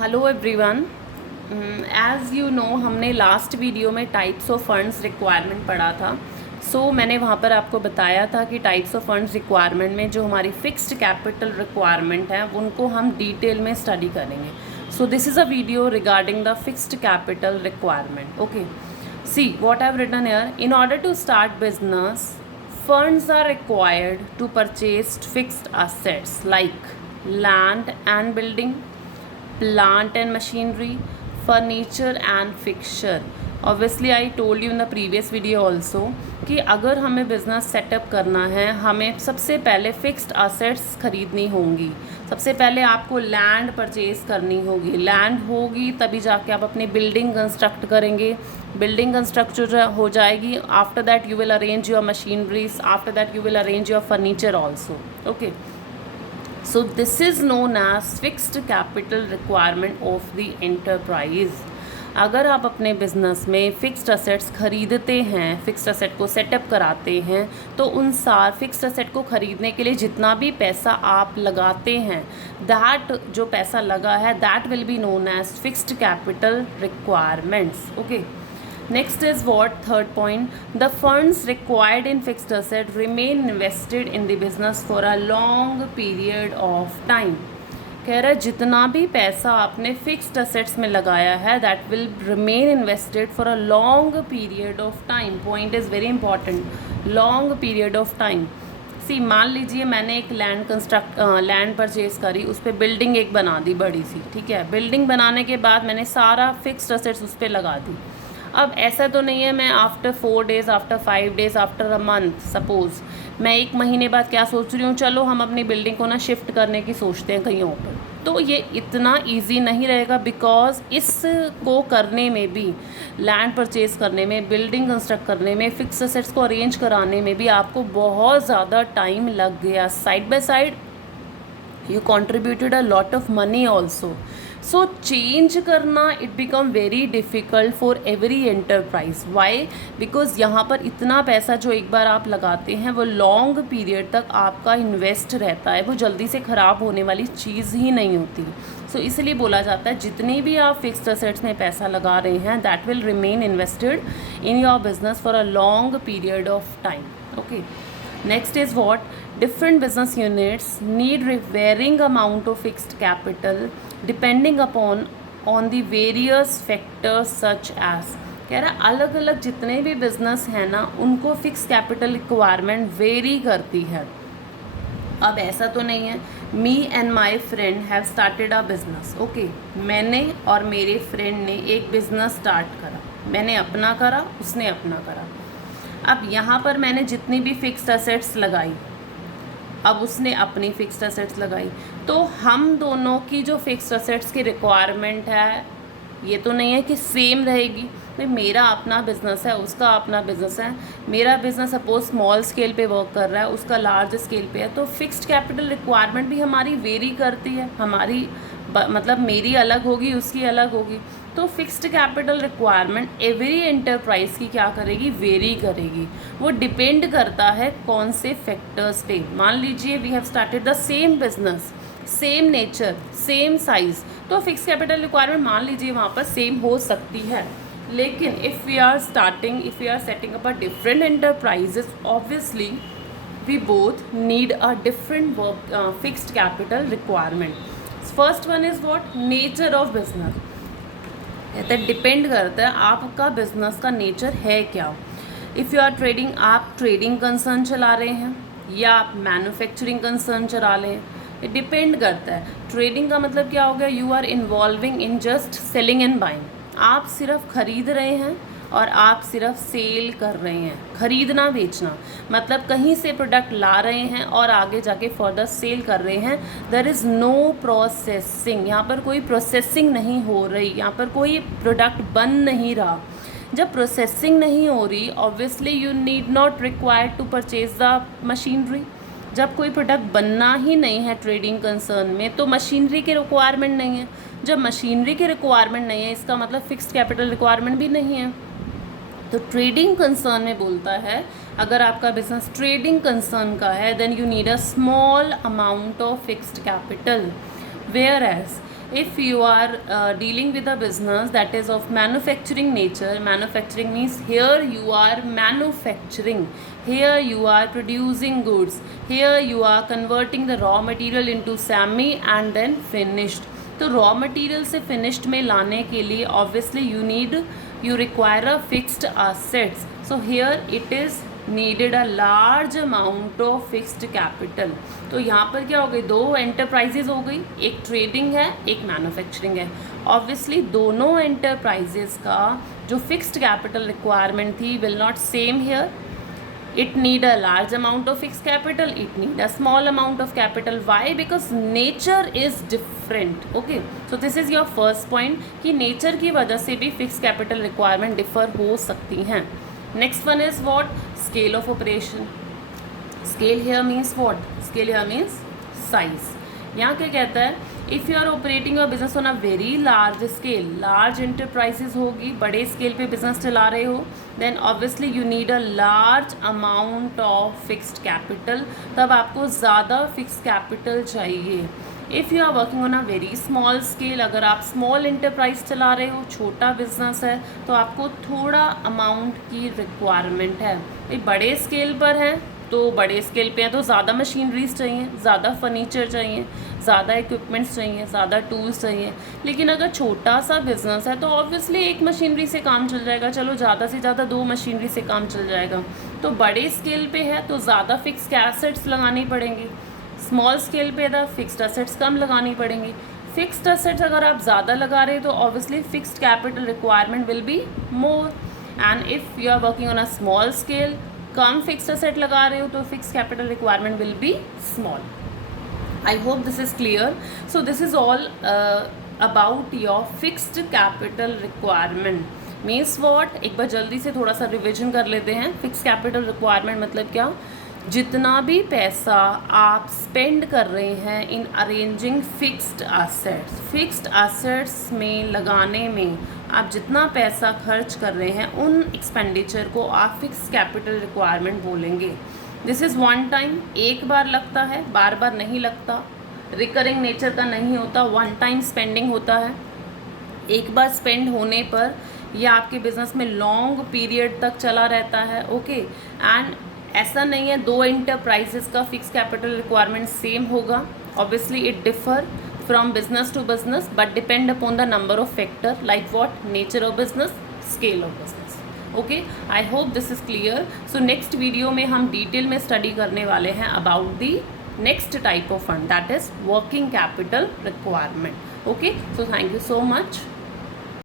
Hello everyone. As you know हमने last video में types of funds requirement पढ़ा था। मैंने वहाँ पर आपको बताया था कि टाइप्स ऑफ फंड्स रिक्वायरमेंट में जो हमारी फिक्स्ड कैपिटल रिक्वायरमेंट है उनको हम डिटेल में स्टडी करेंगे। This is a video regarding the fixed capital requirement. Okay, see what I have written here. In order to start business, funds are required to purchase fixed assets like land and building, plant and machinery, furniture and fixture. Obviously I told you in the previous video also कि अगर हमें business setup करना है हमें सबसे पहले fixed assets खरीदनी होंगी। सबसे पहले आपको लैंड परचेज़ करनी होगी, लैंड होगी तभी जाके आप अपनी बिल्डिंग कंस्ट्रक्ट करेंगे। बिल्डिंग कंस्ट्रक्ट हो जाएगी, after that you will arrange your machineries, after that you will arrange your furniture also. Okay, so this is known as fixed capital requirement of the enterprise। अगर आप अपने business में fixed assets खरीदते हैं, fixed asset को setup कराते हैं, तो उन सार फिक्स्ड असेट को खरीदने के लिए जितना भी पैसा आप लगाते हैं, दैट जो पैसा लगा है that will be known as fixed capital requirements. Okay, next is what third point, the funds required in fixed asset remain invested in the business for a long period of time। कह रहा है जितना भी पैसा आपने fixed assets में लगाया है that will remain invested for a long period of time. Point is very important, long period of time. सी मान लीजिए मैंने एक लैंड परचेज करी, उस पर बिल्डिंग एक बना दी बड़ी सी, ठीक है। बिल्डिंग बनाने के बाद मैंने सारा फिक्स्ड असेट्स उस पर लगा दी। अब ऐसा तो नहीं है मैं after 4 days, after 5 days, after a month, suppose मैं 1 महीने बाद क्या सोच रही हूँ, चलो हम अपनी बिल्डिंग को ना शिफ्ट करने की सोचते हैं कहीं और। तो ये इतना इजी नहीं रहेगा, बिकॉज इसको करने में भी, लैंड परचेज़ करने में, बिल्डिंग कंस्ट्रक्ट करने में, फिक्स असेट्स को अरेंज कराने में भी आपको बहुत ज़्यादा टाइम लग गया। Side by side you contributed a lot of money also, so change करना it become very difficult for every enterprise। why? because यहाँ पर इतना पैसा जो एक बार आप लगाते हैं वो लॉन्ग पीरियड तक आपका इन्वेस्ट रहता है, वो जल्दी से ख़राब होने वाली चीज़ ही नहीं होती। इसलिए बोला जाता है जितने भी आप फिक्स्ड असेट्स में पैसा लगा रहे हैं that will remain invested in your business for a long period of time. Okay, next is what, different business units need varying amount of fixed capital depending upon on the various factors such as। कह रहा है अलग अलग जितने भी business हैं ना उनको फिक्स कैपिटल रिक्वायरमेंट वेरी करती है। अब ऐसा तो नहीं है me and my friend have started a business. Okay, मैंने और मेरे फ्रेंड ने एक बिजनेस स्टार्ट करा, मैंने अपना करा, उसने अपना करा। अब यहाँ पर मैंने जितनी भी फिक्स्ड असेट्स लगाई, अब उसने अपनी फिक्स्ड असेट्स लगाई, तो हम दोनों की जो फिक्स्ड असेट्स की रिक्वायरमेंट है ये तो नहीं है कि सेम रहेगी। तो मेरा अपना बिजनेस है, उसका अपना बिजनेस है। मेरा बिजनेस सपोज स्मॉल स्केल पे वर्क कर रहा है, उसका लार्ज स्केल पे है, तो फिक्स्ड कैपिटल रिक्वायरमेंट भी हमारी वेरी करती है। हमारी मतलब मेरी अलग होगी, उसकी अलग होगी। तो fixed capital requirement every enterprise की क्या करेगी, वेरी करेगी। वो डिपेंड करता है कौन से फैक्टर्स पे। मान लीजिए we have started the same business, same nature, same size, तो फिक्स कैपिटल रिक्वायरमेंट मान लीजिए वहाँ पर सेम हो सकती है। लेकिन if we are setting up a different enterprises, obviously we both need a different fixed capital requirement. First one is what, nature of business. कहते हैं डिपेंड करता है आपका बिजनेस का नेचर है क्या। इफ़ यू आर ट्रेडिंग, आप trading concern चला रहे हैं या आप मैन्युफैक्चरिंग कंसर्न चला रहे हैं, ये डिपेंड करता है। ट्रेडिंग का मतलब क्या हो गया, you are involving in just selling and buying. आप सिर्फ खरीद रहे हैं और आप सिर्फ सेल कर रहे हैं। खरीदना बेचना मतलब कहीं से प्रोडक्ट ला रहे हैं और आगे जाके फर्दर सेल कर रहे हैं। देयर इज़ नो प्रोसेसिंग, यहाँ पर कोई प्रोसेसिंग नहीं हो रही, यहाँ पर कोई प्रोडक्ट बन नहीं रहा। जब प्रोसेसिंग नहीं हो रही, obviously you need not required to purchase the machinery. जब कोई प्रोडक्ट बनना ही नहीं है ट्रेडिंग कंसर्न में, तो मशीनरी की रिक्वायरमेंट नहीं है। जब मशीनरी की रिक्वायरमेंट नहीं है, इसका मतलब फिक्स्ड कैपिटल रिक्वायरमेंट भी नहीं है। तो ट्रेडिंग कंसर्न में बोलता है अगर आपका बिजनेस ट्रेडिंग कंसर्न का है, then you need a small amount of fixed capital. Where as if you are dealing with a business that is of manufacturing nature, manufacturing means here you are manufacturing, here you are producing goods, here you are converting the raw material into semi and then finished. तो raw material से finished में लाने के लिए obviously you require a fixed assets. So here it is needed a large amount of fixed capital. तो यहाँ पर क्या हो गई, दो एंटरप्राइजेज हो गई, एक ट्रेडिंग है एक मैन्युफैक्चरिंग है. ऑब्वियसली दोनों एंटरप्राइजेज का जो फिक्स्ड कैपिटल रिक्वायरमेंट थी will not same here. It need a large amount of fixed capital, it need a small amount of capital. Why? Because nature is different. Okay, so this is your first point कि nature की वजह से भी fixed capital requirement differ हो सकती हैं. Next one is what? Scale of operation. Scale here means what? Scale here means size. यहाँ क्या कहता है, if you are operating your business on a very large scale, large enterprises होगी, बड़े scale पे बिजनेस चला रहे हो, then obviously you need a large amount of fixed capital. तब आपको ज़्यादा फिक्स कैपिटल चाहिए. If you are working on a very small scale, अगर आप स्मॉल इंटरप्राइज चला रहे हो, छोटा बिजनेस है, तो आपको थोड़ा अमाउंट की रिक्वायरमेंट है. बड़े स्केल पर है तो बड़े स्केल पे है तो ज़्यादा मशीनरीज चाहिए, ज़्यादा फर्नीचर चाहिए, ज़्यादा इक्विपमेंट्स चाहिए, ज़्यादा टूल्स चाहिए. लेकिन अगर छोटा सा बिजनेस है तो ऑब्वियसली एक मशीनरी से काम चल जाएगा, चलो ज़्यादा से ज़्यादा 2 मशीनरी से काम चल जाएगा. तो बड़े स्केल पे है तो ज़्यादा फिक्स्ड एसेट्स लगानी पड़ेंगी, स्मॉल स्केल पे है फिक्स्ड एसेट्स कम लगानी पड़ेंगी. फिक्स्ड एसेट्स अगर आप ज़्यादा लगा रहे हो तो obviously fixed capital requirement will be more. And if you are working on a small scale, कम फिक्स्ड एसेट लगा रहे हो तो fixed capital requirement will be small. I hope this is clear. So this is all about your fixed capital requirement. Means what? एक बार जल्दी से थोड़ा सा रिविजन कर लेते हैं. फिक्स्ड कैपिटल रिक्वायरमेंट मतलब क्या? जितना भी पैसा आप स्पेंड कर रहे हैं in arranging fixed assets, fixed assets में लगाने में आप जितना पैसा खर्च कर रहे हैं, उन एक्सपेंडिचर को आप फिक्स्ड कैपिटल रिक्वायरमेंट बोलेंगे. दिस इज़ वन टाइम, एक बार लगता है, बार बार नहीं लगता, रिकरिंग नेचर का नहीं होता, वन टाइम स्पेंडिंग होता है. एक बार स्पेंड होने पर यह आपके बिजनेस में लॉन्ग पीरियड तक चला रहता है. ओके, एंड ऐसा नहीं है 2 इंटरप्राइजेस का फिक्स कैपिटल रिक्वायरमेंट सेम होगा. Obviously it differ from business to business but depend upon the number of factor like what, nature of business, scale of business. Okay, I hope this is clear. So next video में हम detail में study करने वाले हैं about the next type of fund, that is working capital requirement. Okay, so thank you so much.